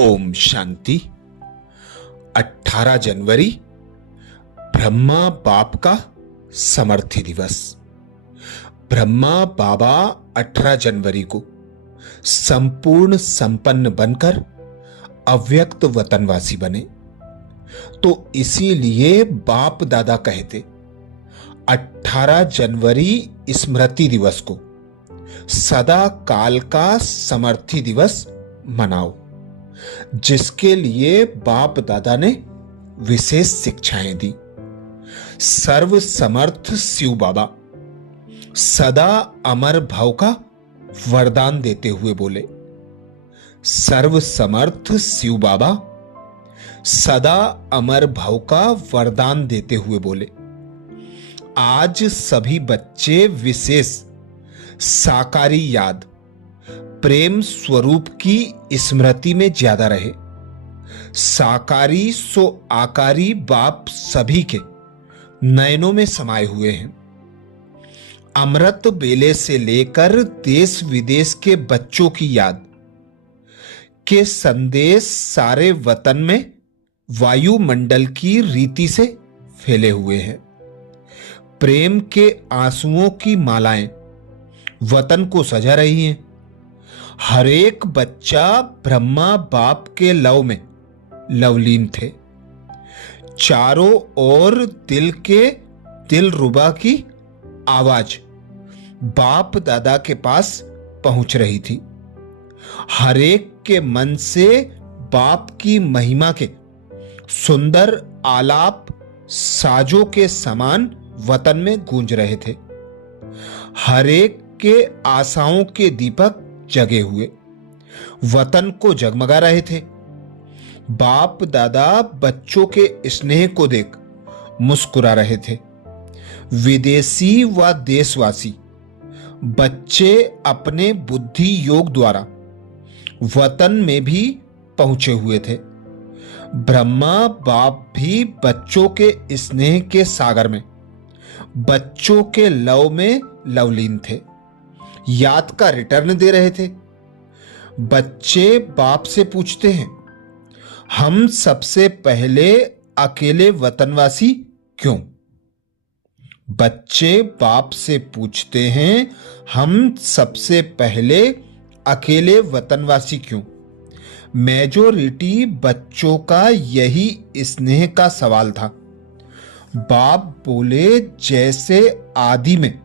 ओम शांति। 18 जनवरी ब्रह्मा बाप का समर्थी दिवस। ब्रह्मा बाबा 18 जनवरी को संपूर्ण संपन्न बनकर अव्यक्त वतनवासी बने, तो इसीलिए बाप दादा कहते 18 जनवरी स्मृति दिवस को सदा काल का समर्थी दिवस मनाओ, जिसके लिए बाप दादा ने विशेष शिक्षाएं दी। सर्व समर्थ शिव बाबा सदा अमर भव का वरदान देते हुए बोले। सर्व समर्थ शिव बाबा सदा अमर भव का वरदान देते हुए बोले, आज सभी बच्चे विशेष साकारी याद प्रेम स्वरूप की स्मृति में ज्यादा रहे। साकारी सो आकारी बाप सभी के नयनों में समाये हुए हैं। अमृत बेले से लेकर देश विदेश के बच्चों की याद के संदेश सारे वतन में वायुमंडल की रीति से फैले हुए हैं। प्रेम के आंसुओं की मालाएं वतन को सजा रही हैं। हर एक बच्चा ब्रह्मा बाप के लव में लवलीन थे। चारों ओर दिल के दिलरुबा की आवाज बाप दादा के पास पहुंच रही थी। हर एक के मन से बाप की महिमा के सुंदर आलाप साजों के समान वतन में गूंज रहे थे। हर एक के आशाओं के दीपक जगे हुए वतन को जगमगा रहे थे। बाप दादा बच्चों के स्नेह को देख मुस्कुरा रहे थे। विदेशी व देशवासी बच्चे अपने बुद्धि योग द्वारा वतन में भी पहुंचे हुए थे। ब्रह्मा बाप भी बच्चों के स्नेह के सागर में, बच्चों के लव में लवलीन थे। याद का रिटर्न दे रहे थे। बच्चे बाप से पूछते हैं, हम सबसे पहले अकेले वतनवासी क्यों? बच्चे बाप से पूछते हैं, हम सबसे पहले अकेले वतनवासी क्यों? मेजॉरिटी बच्चों का यही स्नेह का सवाल था। बाप बोले, जैसे आदि में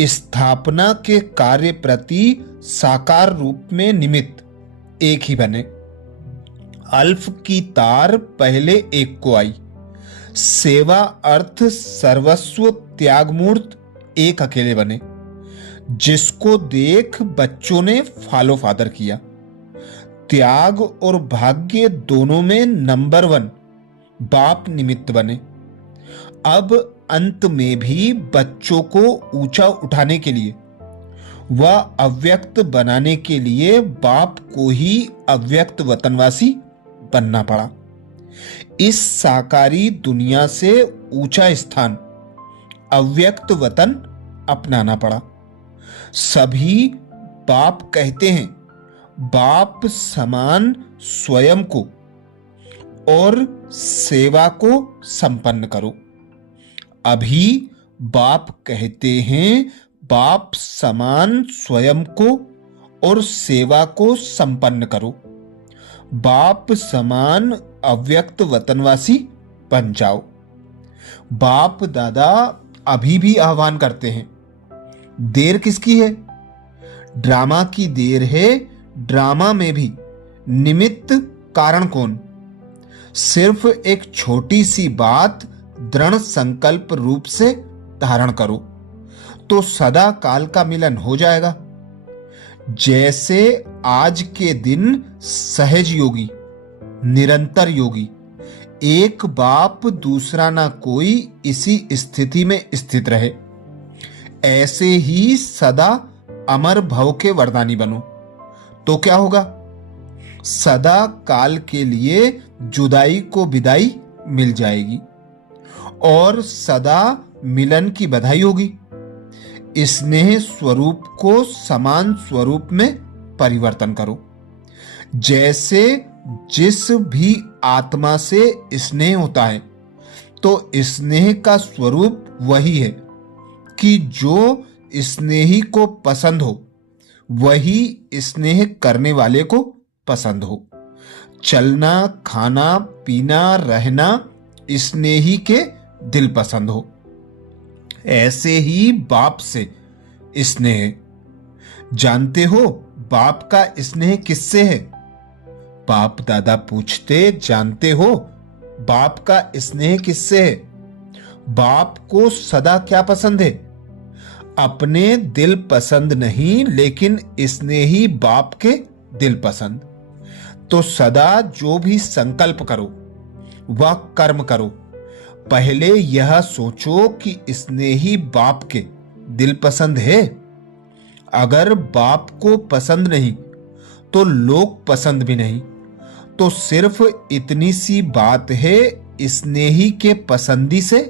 स्थापना के कार्य प्रति साकार रूप में निमित्त एक ही बने। अल्फ की तार पहले एक को आई। सेवा अर्थ सर्वस्व त्यागमूर्त एक अकेले बने, जिसको देख बच्चों ने फॉलो फादर किया। त्याग और भाग्य दोनों में नंबर 1 बाप निमित्त बने। अब अंत में भी बच्चों को ऊंचा उठाने के लिए व अव्यक्त बनाने के लिए बाप को ही अव्यक्त वतनवासी बनना पड़ा। इस साकारी दुनिया से ऊंचा स्थान अव्यक्त वतन अपनाना पड़ा। सभी बाप कहते हैं, बाप समान स्वयं को और सेवा को संपन्न करो। अभी बाप कहते हैं, बाप समान स्वयं को और सेवा को संपन्न करो। बाप समान अव्यक्त वतनवासी बन जाओ। बाप दादा अभी भी आह्वान करते हैं, देर किसकी है? ड्रामा की देर है। ड्रामा में भी निमित्त कारण कौन? सिर्फ एक छोटी सी बात दृढ़ संकल्प रूप से धारण करो तो सदा काल का मिलन हो जाएगा। जैसे आज के दिन सहज योगी, निरंतर योगी, एक बाप दूसरा ना कोई इसी स्थिति में स्थित रहे, ऐसे ही सदा अमर भव के वरदानी बनो। तो क्या होगा? सदा काल के लिए जुदाई को विदाई मिल जाएगी और सदा मिलन की बधाई होगी। स्नेह स्वरूप को समान स्वरूप में परिवर्तन करो। जैसे जिस भी आत्मा से स्नेह होता है तो स्नेह का स्वरूप वही है कि जो स्नेही को पसंद हो वही स्नेह करने वाले को पसंद हो। चलना, खाना, पीना, रहना स्नेही के दिल पसंद हो। ऐसे ही बाप से स्नेह। जानते हो बाप का स्नेह किससे है? बाप दादा पूछते, जानते हो बाप का स्नेह किससे है? बाप को सदा क्या पसंद है? अपने दिल पसंद नहीं, लेकिन स्नेही बाप के दिल पसंद। तो सदा जो भी संकल्प करो वह कर्म करो, पहले यह सोचो कि स्नेही बाप के दिल पसंद है। अगर बाप को पसंद नहीं तो लोग पसंद भी नहीं। तो सिर्फ इतनी सी बात है, स्नेही के पसंदी से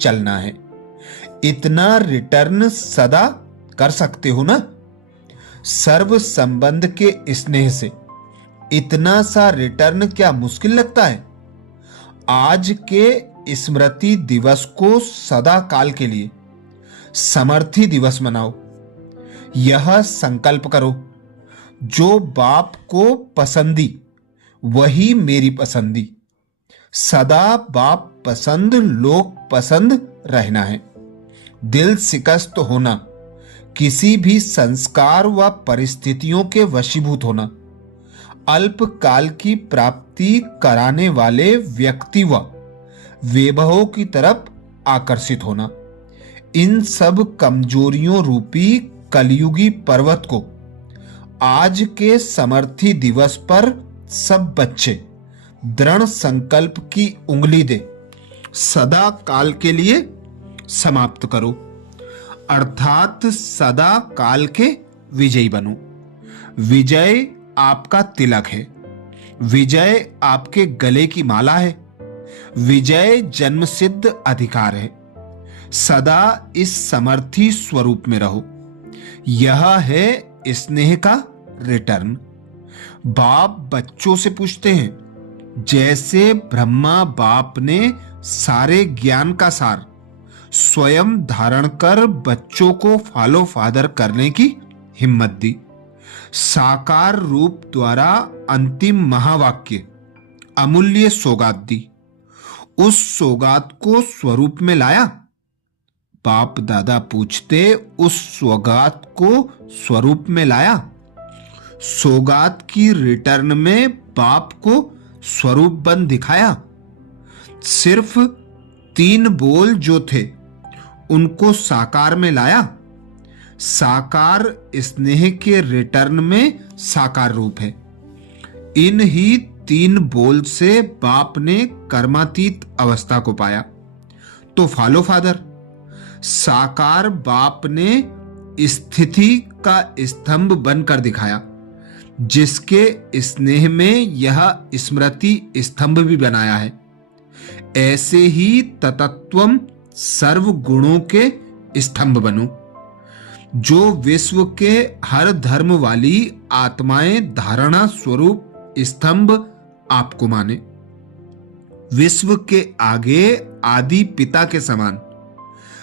चलना है। इतना रिटर्न सदा कर सकते हो ना? सर्व संबंध के स्नेह से इतना सा रिटर्न क्या मुश्किल लगता है? आज के स्मृति दिवस को सदा काल के लिए समर्थी दिवस मनाओ। यह संकल्प करो, जो बाप को पसंदी वही मेरी पसंदी। सदा बाप पसंद, लोग पसंद रहना है। दिल शिकस्त होना, किसी भी संस्कार व परिस्थितियों के वशीभूत होना, अल्पकाल की प्राप्ति कराने वाले व्यक्ति व वैभवों की तरफ आकर्षित होना, इन सब कमजोरियों रूपी कलयुगी पर्वत को आज के समर्थी दिवस पर सब बच्चे दृढ़ संकल्प की उंगली दे सदा काल के लिए समाप्त करो, अर्थात सदा काल के विजयी बनो। विजय आपका तिलक है, विजय आपके गले की माला है, विजय जन्मसिद्ध अधिकार है। सदा इस समर्थी स्वरूप में रहो। यह है स्नेह का रिटर्न। बाप बच्चों से पूछते हैं, जैसे ब्रह्मा बाप ने सारे ज्ञान का सार स्वयं धारण कर बच्चों को फॉलो फादर करने की हिम्मत दी, साकार रूप द्वारा अंतिम महावाक्य अमूल्य सौगात दी, उस सौगात को स्वरूप में लाया? बाप दादा पूछते, उस सौगात को स्वरूप में लाया? सौगात की रिटर्न में बाप को स्वरूप बन दिखाया। सिर्फ 3 बोल जो थे उनको साकार में लाया। साकार स्नेह के रिटर्न में साकार रूप है। इन ही 3 बोल से बाप ने कर्मातीत अवस्था को पाया। तो फॉलो फादर, साकार बाप ने स्थिति का स्तंभ बनकर दिखाया, जिसके स्नेह में यह स्मृति स्तंभ भी बनाया है। ऐसे ही ततत्वम सर्व गुणों के स्तंभ बनो, जो विश्व के हर धर्म वाली आत्माएं धारणा स्वरूप स्तंभ आपको माने। विश्व के आगे आदि पिता के समान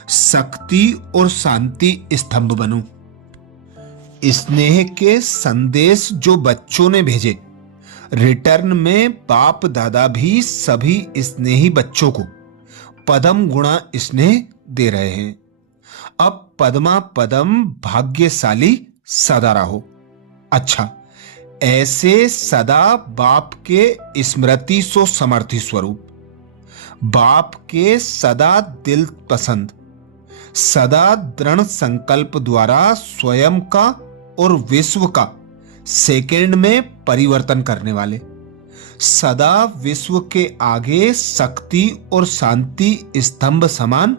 शक्ति और शांति स्तंभ बनो। स्नेह के संदेश जो बच्चों ने भेजे, रिटर्न में बाप दादा भी सभी स्नेही बच्चों को पदम गुणा स्नेह दे रहे हैं। अब पद्मा पदम भाग्यशाली सदा रहो। अच्छा, ऐसे सदा बाप के स्मृति सो समर्थी स्वरूप, बाप के सदा दिल पसंद, सदा दृढ़ संकल्प द्वारा स्वयं का और विश्व का सेकंड में परिवर्तन करने वाले, सदा विश्व के आगे शक्ति और शांति स्तंभ समान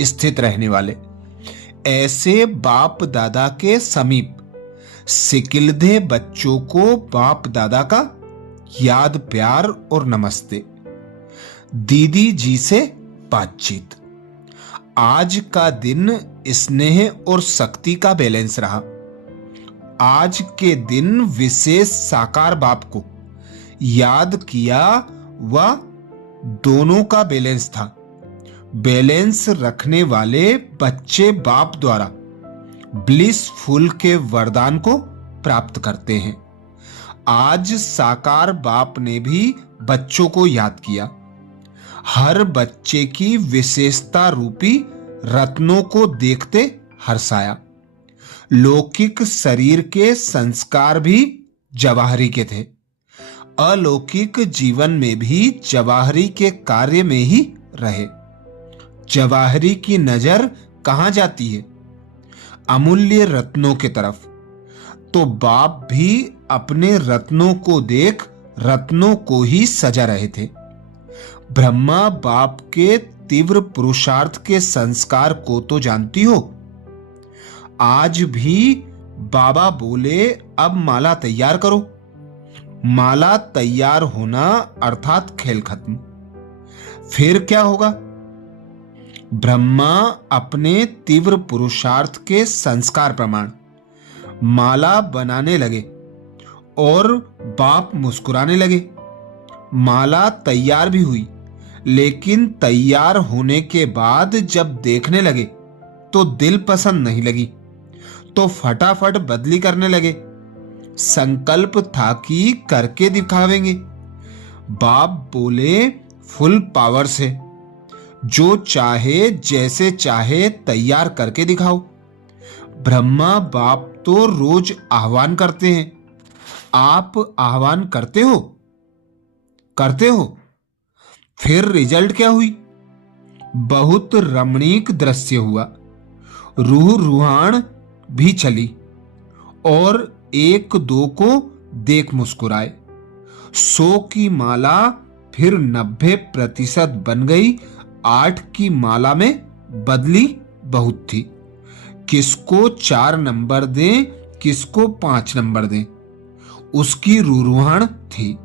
स्थित रहने वाले, ऐसे बाप दादा के समीप सिकिलधे बच्चों को बाप दादा का याद, प्यार और नमस्ते। दीदी जी से बातचीत। आज का दिन स्नेह और शक्ति का बैलेंस रहा। आज के दिन विशेष साकार बाप को याद किया वह दोनों का बैलेंस था। बैलेंस रखने वाले बच्चे बाप द्वारा ब्लिसफुल के वरदान को प्राप्त करते हैं। आज साकार बाप ने भी बच्चों को याद किया। हर बच्चे की विशेषता रूपी रत्नों को देखते हर्षाया। लौकिक शरीर के संस्कार भी जवाहरी के थे। अलौकिक जीवन में भी जवाहरी के कार्य में ही रहे। जवाहरी की नजर कहां जाती है? अमूल्य रत्नों के तरफ। तो बाप भी अपने रत्नों को देख रत्नों को ही सजा रहे थे। ब्रह्मा बाप के तीव्र पुरुषार्थ के संस्कार को तो जानती हो। आज भी बाबा बोले, अब माला तैयार करो। माला तैयार होना अर्थात खेल खत्म। फिर क्या होगा? ब्रह्मा अपने तीव्र पुरुषार्थ के संस्कार प्रमाण माला बनाने लगे और बाप मुस्कुराने लगे। माला तैयार भी हुई, लेकिन तैयार होने के बाद जब देखने लगे तो दिल पसंद नहीं लगी, तो फटाफट बदली करने लगे। संकल्प था कि करके दिखावेंगे। बाप बोले, फुल पावर से जो चाहे जैसे चाहे तैयार करके दिखाओ। ब्रह्मा बाप तो रोज आह्वान करते हैं। आप आह्वान करते हो? करते हो? फिर रिजल्ट क्या हुई? बहुत रमणीक दृश्य हुआ। रूह रूहान भी चली और एक दो को देख मुस्कुराए। 100 की माला फिर 90% बन गई। 8 की माला में बदली बहुत थी। किसको 4 नंबर दें, किसको 5 नंबर दें, उसकी रूहान थी।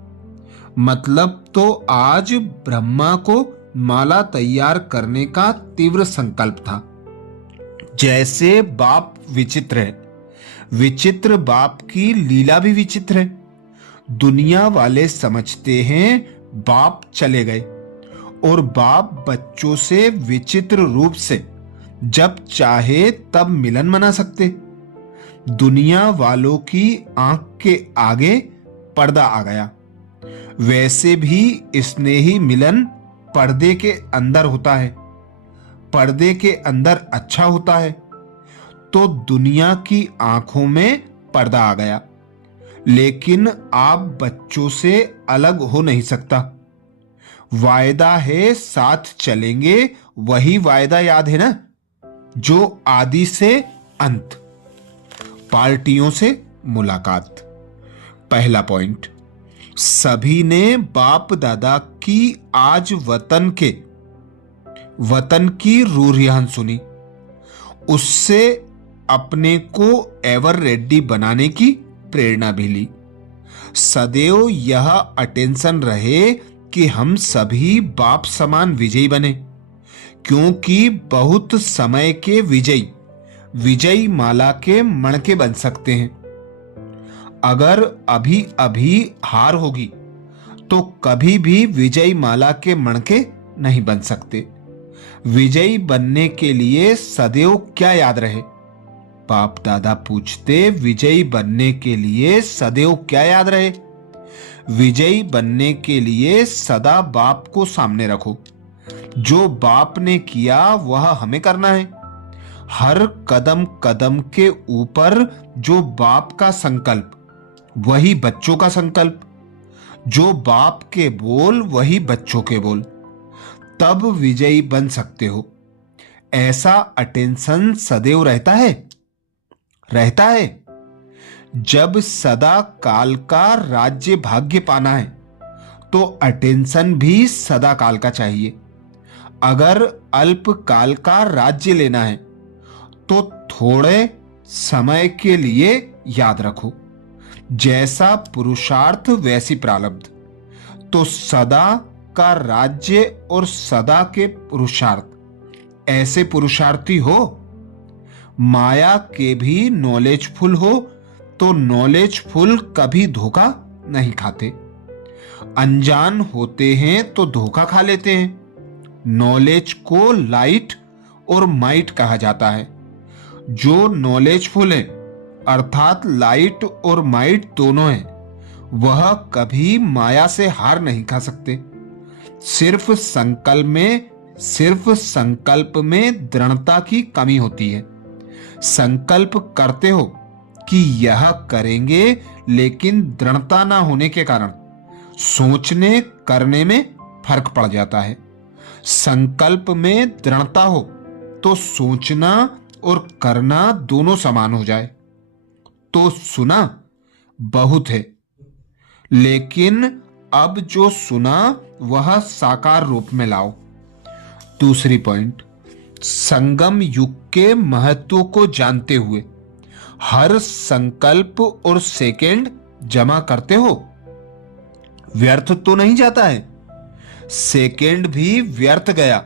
मतलब तो आज ब्रह्मा को माला तैयार करने का तीव्र संकल्प था। जैसे बाप विचित्र है, विचित्र बाप की लीला भी विचित्र है। दुनिया वाले समझते हैं बाप चले गए और बाप बच्चों से विचित्र रूप से जब चाहे तब मिलन मना सकते। दुनिया वालों की आंख के आगे पर्दा आ गया। वैसे भी स्नेही मिलन पर्दे के अंदर होता है। पर्दे के अंदर अच्छा होता है। तो दुनिया की आंखों में पर्दा आ गया, लेकिन आप बच्चों से अलग हो नहीं सकता। वायदा है साथ चलेंगे, वही वायदा याद है ना, जो आदि से अंत। पार्टियों से मुलाकात। पहला पॉइंट, सभी ने बाप दादा की आज वतन की रूरियान सुनी। उससे अपने को एवर रेडी बनाने की प्रेरणा भी ली। सदैव यह अटेंशन रहे कि हम सभी बाप समान विजयी बने, क्योंकि बहुत समय के विजयी माला के मणके बन सकते हैं। अगर अभी अभी हार होगी तो कभी भी विजयी माला के मणके नहीं बन सकते। विजयी बनने के लिए सदैव क्या याद रहे? बाप दादा पूछते, विजयी बनने के लिए सदैव क्या याद रहे? विजयी बनने के लिए सदा बाप को सामने रखो। जो बाप ने किया वह हमें करना है। हर कदम कदम के ऊपर जो बाप का संकल्प, वही बच्चों का संकल्प। जो बाप के बोल, वही बच्चों के बोल। तब विजयी बन सकते हो। ऐसा अटेंशन सदैव रहता है। जब सदा काल का राज्य भाग्य पाना है तो अटेंशन भी सदा काल का चाहिए। अगर अल्प काल का राज्य लेना है तो थोड़े समय के लिए याद रखो। जैसा पुरुषार्थ वैसी प्रारब्ध। तो सदा का राज्य और सदा के पुरुषार्थ, ऐसे पुरुषार्थी हो। माया के भी नॉलेजफुल हो तो नॉलेजफुल कभी धोखा नहीं खाते। अनजान होते हैं तो धोखा खा लेते हैं। नॉलेज को लाइट और माइट कहा जाता है। जो नॉलेजफुल है अर्थात लाइट और माइट दोनों है, वह कभी माया से हार नहीं खा सकते। सिर्फ संकल्प में दृढ़ता की कमी होती है। संकल्प करते हो कि यह करेंगे, लेकिन दृढ़ता ना होने के कारण सोचने करने में फर्क पड़ जाता है। संकल्प में दृढ़ता हो तो सोचना और करना दोनों समान हो जाए। तो सुना बहुत है, लेकिन अब जो सुना वह साकार रूप में लाओ। दूसरी पॉइंट, संगम युग के महत्व को जानते हुए हर संकल्प और सेकेंड जमा करते हो। व्यर्थ तो नहीं जाता है। सेकेंड भी व्यर्थ गया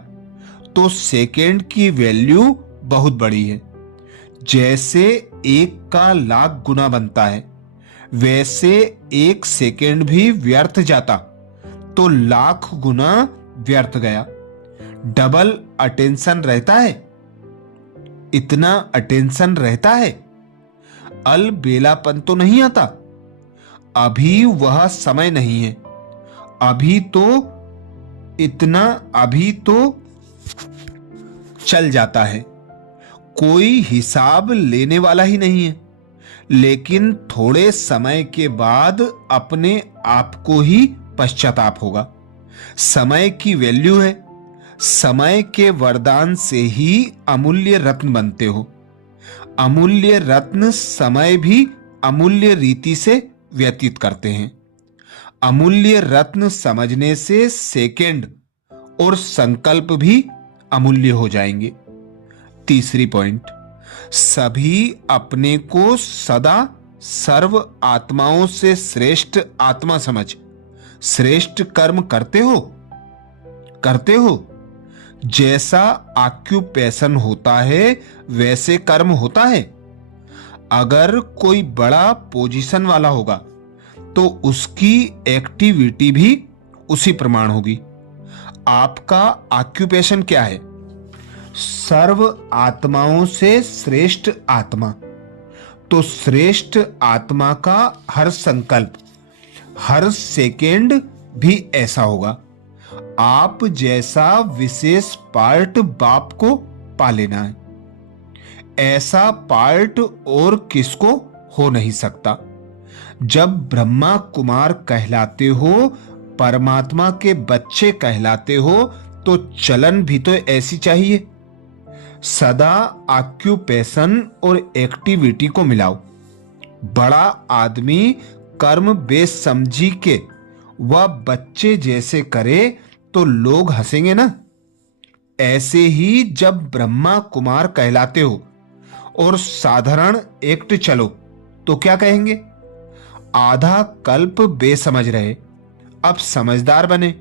तो सेकेंड की वैल्यू बहुत बड़ी है। जैसे 1 का लाख गुना बनता है, वैसे 1 सेकेंड भी व्यर्थ जाता तो लाख गुना व्यर्थ गया। डबल अटेंशन रहता है। इतना अटेंशन रहता है। अलबेलापन तो नहीं आता। अभी वह समय नहीं है। अभी तो चल जाता है। कोई हिसाब लेने वाला ही नहीं है। लेकिन थोड़े समय के बाद अपने आप को ही पश्चाताप होगा। समय की वैल्यू है। समय के वरदान से ही अमूल्य रत्न बनते हो। अमूल्य रत्न समय भी अमूल्य रीति से व्यतीत करते हैं। अमूल्य रत्न समझने से सेकेंड और संकल्प भी अमूल्य हो जाएंगे। तीसरी पॉइंट, सभी अपने को सदा सर्व आत्माओं से श्रेष्ठ आत्मा समझ श्रेष्ठ कर्म करते हो। जैसा ऑक्यूपेशन होता है वैसे कर्म होता है। अगर कोई बड़ा पोजीशन वाला होगा तो उसकी एक्टिविटी भी उसी प्रमाण होगी। आपका ऑक्यूपेशन क्या है? सर्व आत्माओं से श्रेष्ठ आत्मा। तो श्रेष्ठ आत्मा का हर संकल्प, हर सेकेंड भी ऐसा होगा। आप जैसा विशेष पार्ट बाप को पा लेना है। ऐसा पार्ट और किसको हो नहीं सकता। जब ब्रह्मा कुमार कहलाते हो, परमात्मा के बच्चे कहलाते हो, तो चलन भी तो ऐसी चाहिए। सदा ऑक्यूपेशन और एक्टिविटी को मिलाओ। बड़ा आदमी कर्म बेसमझी के वह बच्चे जैसे करे तो लोग हंसेंगे ना। ऐसे ही जब ब्रह्मा कुमार कहलाते हो और साधारण एक्ट चलो तो क्या कहेंगे? आधा कल्प बेसमझ रहे, अब समझदार बने।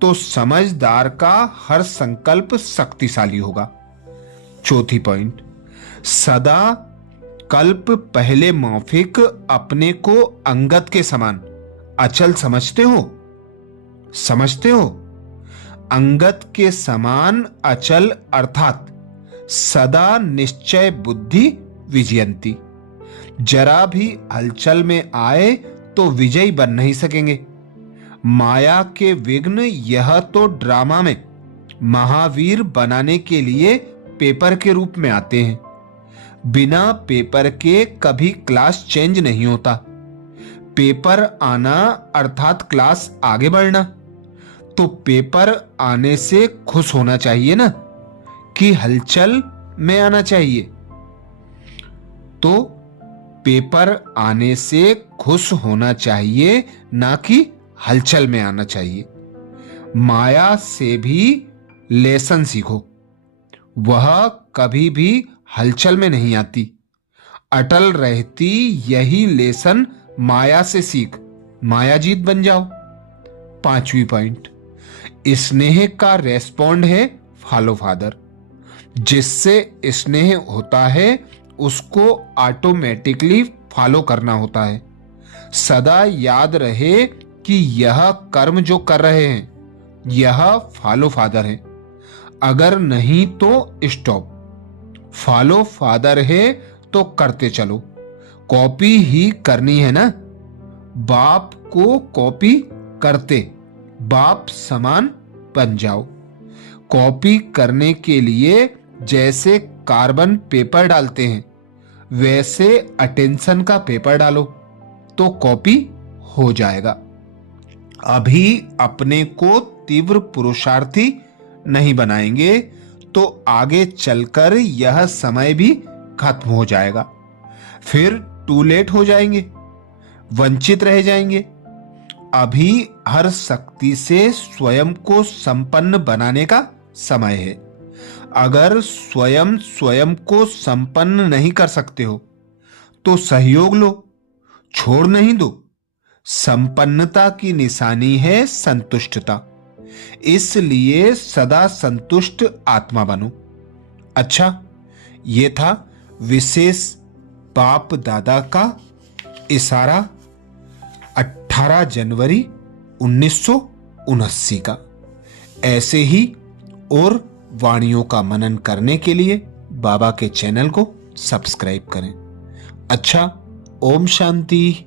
तो समझदार का हर संकल्प शक्तिशाली होगा। चौथी पॉइंट, सदा कल्प पहले मौफिक अपने को अंगत के समान अचल समझते हो। अंगत के समान अचल अर्थात सदा निश्चय बुद्धि विजयंती। जरा भी हलचल में आए तो विजयी बन नहीं सकेंगे। माया के विघ्न यह तो ड्रामा में महावीर बनाने के लिए पेपर के रूप में आते हैं। बिना पेपर के कभी क्लास चेंज नहीं होता। पेपर आना अर्थात क्लास आगे बढ़ना। तो पेपर आने से खुश होना चाहिए ना, कि हलचल में आना चाहिए। तो पेपर आने से खुश होना चाहिए, ना कि हलचल में आना चाहिए। माया से भी लेसन सीखो। वह कभी भी हलचल में नहीं आती, अटल रहती। यही लेसन माया से सीख मायाजीत बन जाओ। पांचवी पॉइंट, स्नेह का रेस्पॉन्ड है फॉलो फादर। जिससे स्नेह होता है उसको ऑटोमेटिकली फॉलो करना होता है। सदा याद रहे कि यह कर्म जो कर रहे हैं यह फॉलो फादर है, अगर नहीं तो स्टॉप। फॉलो फादर है तो करते चलो, कॉपी ही करनी है ना। बाप को कॉपी करते बाप समान बन जाओ। कॉपी करने के लिए जैसे कार्बन पेपर डालते हैं वैसे अटेंशन का पेपर डालो तो कॉपी हो जाएगा। अभी अपने को तीव्र पुरुषार्थी नहीं बनाएंगे तो आगे चलकर यह समय भी खत्म हो जाएगा, फिर टू लेट हो जाएंगे, वंचित रह जाएंगे। अभी हर शक्ति से स्वयं को संपन्न बनाने का समय है। अगर स्वयं को संपन्न नहीं कर सकते हो तो सहयोग लो, छोड़ नहीं दो। संपन्नता की निशानी है संतुष्टता, इसलिए सदा संतुष्ट आत्मा बनो। अच्छा, ये था विशेष बाप दादा का इशारा 18 जनवरी 1979 का। ऐसे ही और वाणियों का मनन करने के लिए बाबा के चैनल को सब्सक्राइब करें। अच्छा, ओम शांति।